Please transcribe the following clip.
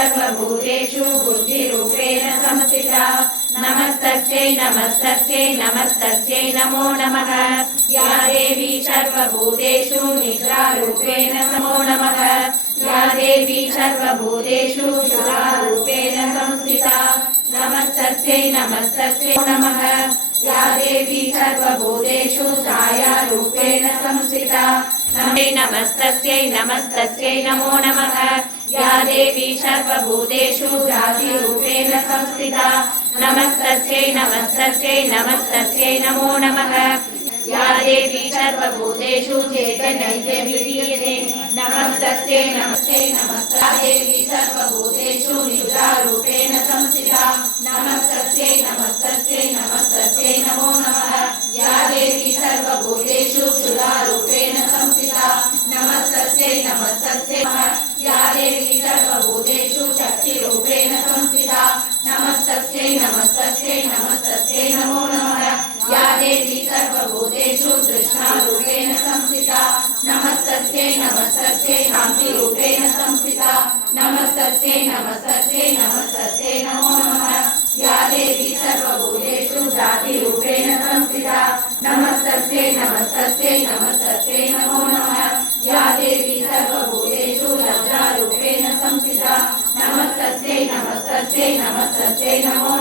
सर्वभूतेषु बुद्धिरूपेण संस्थिता नमस्तस्यै नमस्तस्यै नमस्तस्यै नमो नमः। या देवी सर्वभूतेषु निद्रारूपेण नमो नमः। या देवी सर्वभूतेषु शुभारूपेण संस्थिता नमस्तस्यै नमस्तस्यै नमः। या देवी सर्वभूतेषु छायारूपेण संस्थिता नमस्तस्यै नमस्तस्यै नमो नमः। या देवी सर्वभूतेषु जातिरूपेण संस्थिता नमस्तस्यै नमस्तस्यै नमस्तस्यै नमो नमः। या देवी सर्वभूतेषु चैतन्यैः विलीयते नमस्तस्यै नमस्ते नमस्ते। या देवी सर्वभूतेषु निद्रारूपेण संस्थिता नमस्तस्यै नमस्तस्यै नमस्तस्यै नमो नमः। या देवी सर्वभूतेषु शुभारूपेण संस्थिता नमस्तस्यै नमस्तस्यै नमः। या देवी सर्वभूतेषु शक्तिरूपेण संस्थिता नमस्तस्यै नमस्तस्यै नमस्तस्यै नमो नमः। या देवी सर्वभूतेषु तृष्णारूपेण संस्थिता नमस्तस्यै नमस्तस्यै शान्तिरूपेण संस्थिता नमस्तस्यै नमस्तस्यै नमस्तस्यै नमो नमः। या देवी सर्वभूतेषु जातिरूपेण संस्थिता नमस्तस्यै नमस्तस्यै नमस्तस्यै नमो नमः। या देवी सर्वभूतेषु लज्जारूपेण संस्थिता नमस्तस्यै नमस्तस्यै नमस्तस्यै नमो